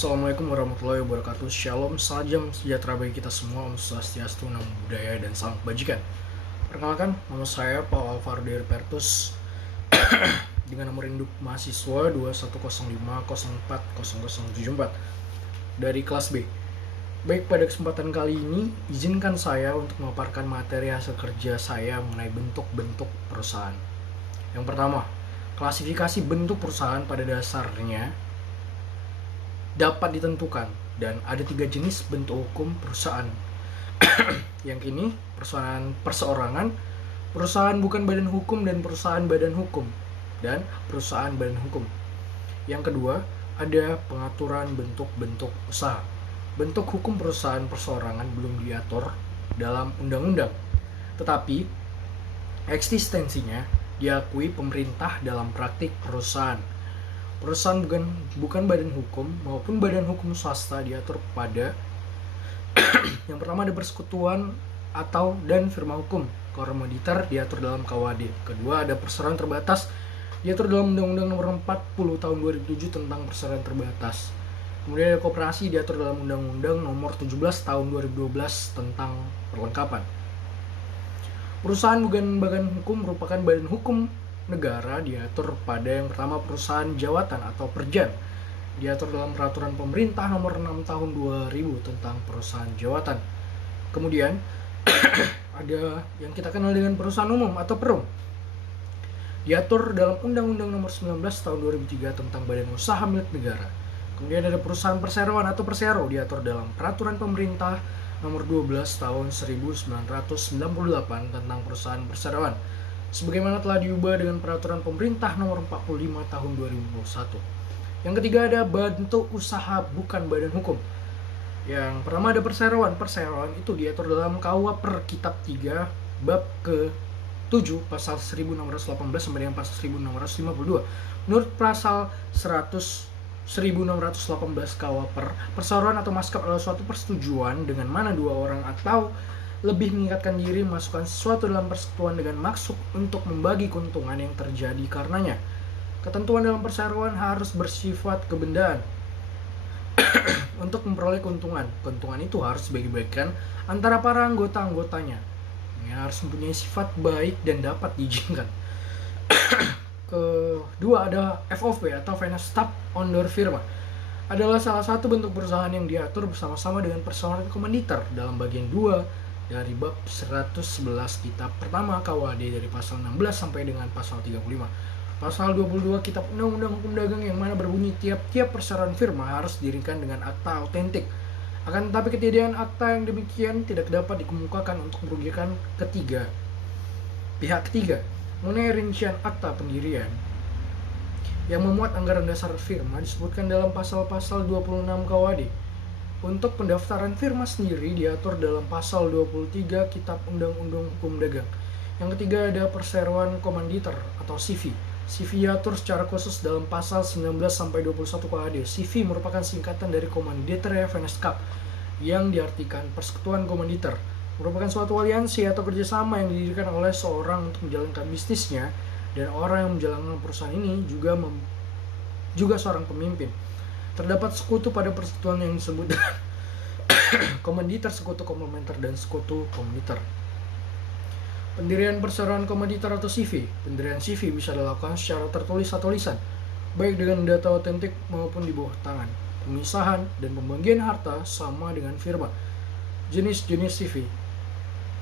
Assalamualaikum warahmatullahi wabarakatuh. Shalom, salam sejahtera bagi kita semua. Om Swastiastu, Namo Buddhaya, dan salam kebajikan. Perkenalkan, nama saya Paul Alvardo Pertus dengan nomor induk mahasiswa 2105040074 dari kelas B. Baik, pada kesempatan kali ini, izinkan saya untuk memaparkan materi hasil kerja saya mengenai bentuk-bentuk perusahaan. Yang pertama, klasifikasi bentuk perusahaan pada dasarnya dapat ditentukan dan ada 3 jenis bentuk hukum perusahaan. Yang ini perusahaan perseorangan, perusahaan bukan badan hukum, dan perusahaan badan hukum, dan perusahaan badan hukum. Yang kedua, ada pengaturan bentuk-bentuk usaha. Bentuk hukum perusahaan perseorangan belum diatur dalam undang-undang, tetapi eksistensinya diakui pemerintah dalam praktik perusahaan. Perusahaan bukan badan hukum maupun badan hukum swasta diatur pada yang pertama ada persekutuan atau dan firma hukum. Komoditer diatur dalam KUHD. Kedua, ada perseroan terbatas diatur dalam Undang-Undang Nomor 40 Tahun 2007 tentang perseroan terbatas. Kemudian ada koperasi diatur dalam Undang-Undang Nomor 17 Tahun 2012 tentang perlengkapan. Perusahaan bukan badan hukum merupakan badan hukum negara diatur pada yang pertama perusahaan jawatan atau perjan, diatur dalam peraturan pemerintah nomor 6 tahun 2000 tentang perusahaan jawatan. Kemudian ada yang kita kenal dengan perusahaan umum atau perum, diatur dalam Undang-Undang Nomor 19 tahun 2003 tentang badan usaha milik negara. Kemudian ada perusahaan perseroan atau persero, diatur dalam peraturan pemerintah nomor 12 tahun 1998 tentang perusahaan perseroan, sebagaimana telah diubah dengan peraturan pemerintah nomor 45 tahun 2021. Yang ketiga ada bentuk usaha bukan badan hukum. Yang pertama ada perseroan. Perseroan itu diatur dalam KUH per Kitab 3 bab ke-7 pasal 1618 sampai dengan pasal 1652. Menurut pasal 1618 KUH per perseroan atau maskap adalah suatu persetujuan dengan mana dua orang atau lebih mengikatkan diri memasukkan sesuatu dalam persekutuan dengan maksud untuk membagi keuntungan yang terjadi karenanya. Ketentuan dalam perseroan harus bersifat kebendaan untuk memperoleh keuntungan. Keuntungan itu harus dibagi-bagikan antara para anggota-anggotanya. Ini harus mempunyai sifat baik dan dapat diizinkan. Kedua ada FOP atau Finance Staff Owner Firma. Adalah salah satu bentuk perusahaan yang diatur bersama-sama dengan perseroan komoditer dalam bagian 2 dari bab 111 kitab pertama KUHD dari pasal 16 sampai dengan pasal 35. Pasal 22 kitab Undang-Undang Hukum Dagang yang mana berbunyi tiap-tiap perseroan firma harus didirikan dengan akta autentik. Akan tetapi ketiadaan akta yang demikian tidak dapat dikemukakan untuk merugikan pihak ketiga. Mengenai rincian akta pendirian yang memuat anggaran dasar firma disebutkan dalam pasal-pasal 26 KUHD. Untuk pendaftaran firma sendiri diatur dalam pasal 23 Kitab Undang-Undang Hukum Dagang. Yang ketiga ada perseroan komanditer atau CV. CV diatur secara khusus dalam pasal 19 sampai 21 KUHD. CV merupakan singkatan dari Komanditer Finance Cup yang diartikan persekutuan komanditer. Merupakan suatu aliansi atau kerjasama yang didirikan oleh seorang untuk menjalankan bisnisnya, dan orang yang menjalankan perusahaan ini juga seorang pemimpin. Terdapat sekutu pada persekutuan yang disebut dengan komanditer, sekutu komplementer, dan sekutu komanditer. Pendirian perseroan komanditer atau CV. Pendirian CV bisa dilakukan secara tertulis atau lisan, baik dengan data otentik maupun di bawah tangan. Pemisahan dan pembagian harta sama dengan firma. Jenis-jenis CV.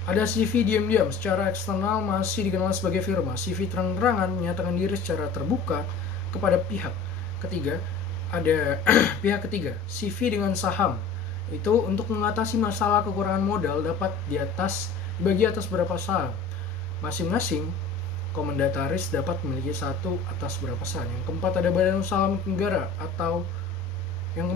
Ada CV diam-diam secara eksternal masih dikenal sebagai firma. CV terang-terangan menyatakan diri secara terbuka kepada pihak ketiga. Ada pihak ketiga, CV dengan saham. Itu untuk mengatasi masalah kekurangan modal dapat dibagi atas berapa saham. Masing-masing komandataris dapat memiliki satu atas berapa saham. Yang keempat ada badan usaha milik negara atau yang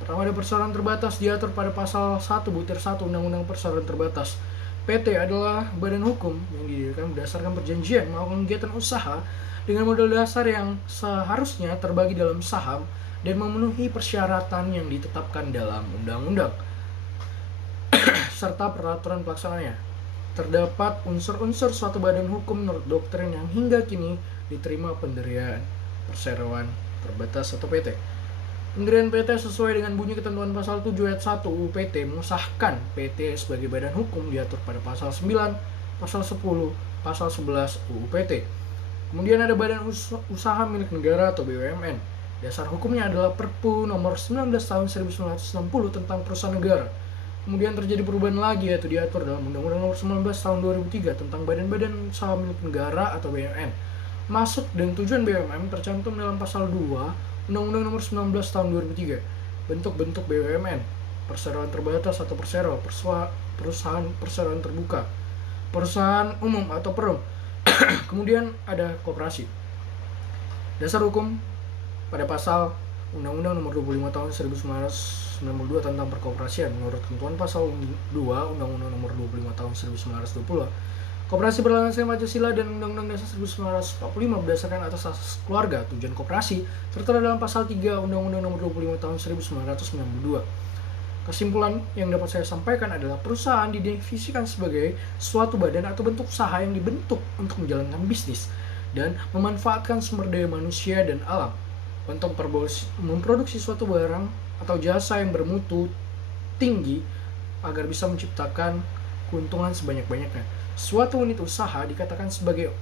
pertama ada perseroan terbatas diatur pada pasal 1 butir 1 Undang-Undang Perseroan Terbatas. PT adalah badan hukum yang didirikan berdasarkan perjanjian melakukan kegiatan usaha dengan modal dasar yang seharusnya terbagi dalam saham dan memenuhi persyaratan yang ditetapkan dalam undang-undang serta peraturan pelaksanaannya. Terdapat unsur-unsur suatu badan hukum menurut doktrin yang hingga kini diterima pendirian perseroan terbatas atau PT. Pendirian PT sesuai dengan bunyi ketentuan pasal 7 ayat 1 UU PT mengesahkan PT sebagai badan hukum diatur pada pasal 9, pasal 10, pasal 11 UU PT. Kemudian ada Badan Usaha Milik Negara atau BUMN. Dasar hukumnya adalah Perpu nomor 19 tahun 1960 tentang perusahaan negara. Kemudian terjadi perubahan lagi, yaitu diatur dalam Undang-Undang nomor 19 tahun 2003 tentang Badan-Badan Usaha Milik Negara atau BUMN. Maksud dan tujuan BUMN tercantum dalam pasal 2 Undang-Undang nomor 19 tahun 2003. Bentuk-bentuk BUMN: perseroan terbatas atau persero, perusahaan perseroan terbuka, perusahaan umum atau perum. Kemudian ada koperasi. Dasar hukum pada pasal Undang-Undang nomor 25 tahun 1992 tentang perkoperasian. Menurut ketentuan pasal 2 Undang-Undang nomor 25 tahun 1920, koperasi berlandaskan Pancasila dan Undang-Undang Dasar 1945 berdasarkan atas asas keluarga. Tujuan koperasi tertera dalam pasal 3 Undang-Undang nomor 25 tahun 1992. Kesimpulan yang dapat saya sampaikan adalah perusahaan didefinisikan sebagai suatu badan atau bentuk usaha yang dibentuk untuk menjalankan bisnis dan memanfaatkan sumber daya manusia dan alam untuk memproduksi suatu barang atau jasa yang bermutu tinggi agar bisa menciptakan keuntungan sebanyak-banyaknya. Suatu unit usaha dikatakan sebagai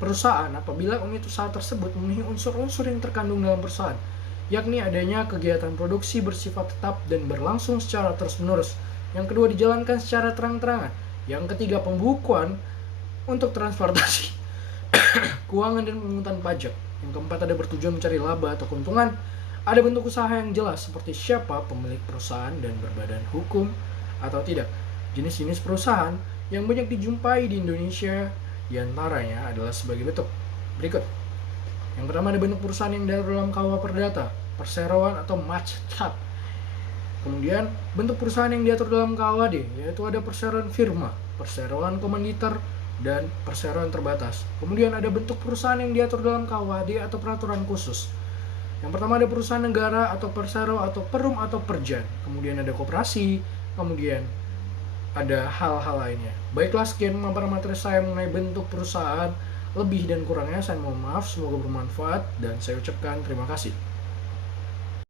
perusahaan apabila unit usaha tersebut memenuhi unsur-unsur yang terkandung dalam perusahaan, yakni adanya kegiatan produksi bersifat tetap dan berlangsung secara terus-menerus. Yang kedua, dijalankan secara terang-terangan. Yang ketiga, pembukuan untuk transportasi, keuangan dan pemungutan pajak. Yang keempat, ada bertujuan mencari laba atau keuntungan. Ada bentuk usaha yang jelas seperti siapa pemilik perusahaan dan berbadan hukum atau tidak. Jenis-jenis perusahaan yang banyak dijumpai di Indonesia diantaranya adalah sebagai bentuk berikut. Yang pertama, ada bentuk perusahaan yang diatur dalam KUH Perdata, perseroan atau macacat. Kemudian bentuk perusahaan yang diatur dalam KUHD, yaitu ada perseroan firma, perseroan komanditer, dan perseroan terbatas. Kemudian ada bentuk perusahaan yang diatur dalam KUHD atau peraturan khusus. Yang pertama, ada perusahaan negara atau persero atau perum atau perjan. Kemudian ada koperasi, kemudian ada hal-hal lainnya. Baiklah, sekian pemaparan materi saya mengenai bentuk perusahaan. Lebih dan kurangnya saya mohon maaf, semoga bermanfaat dan saya ucapkan terima kasih.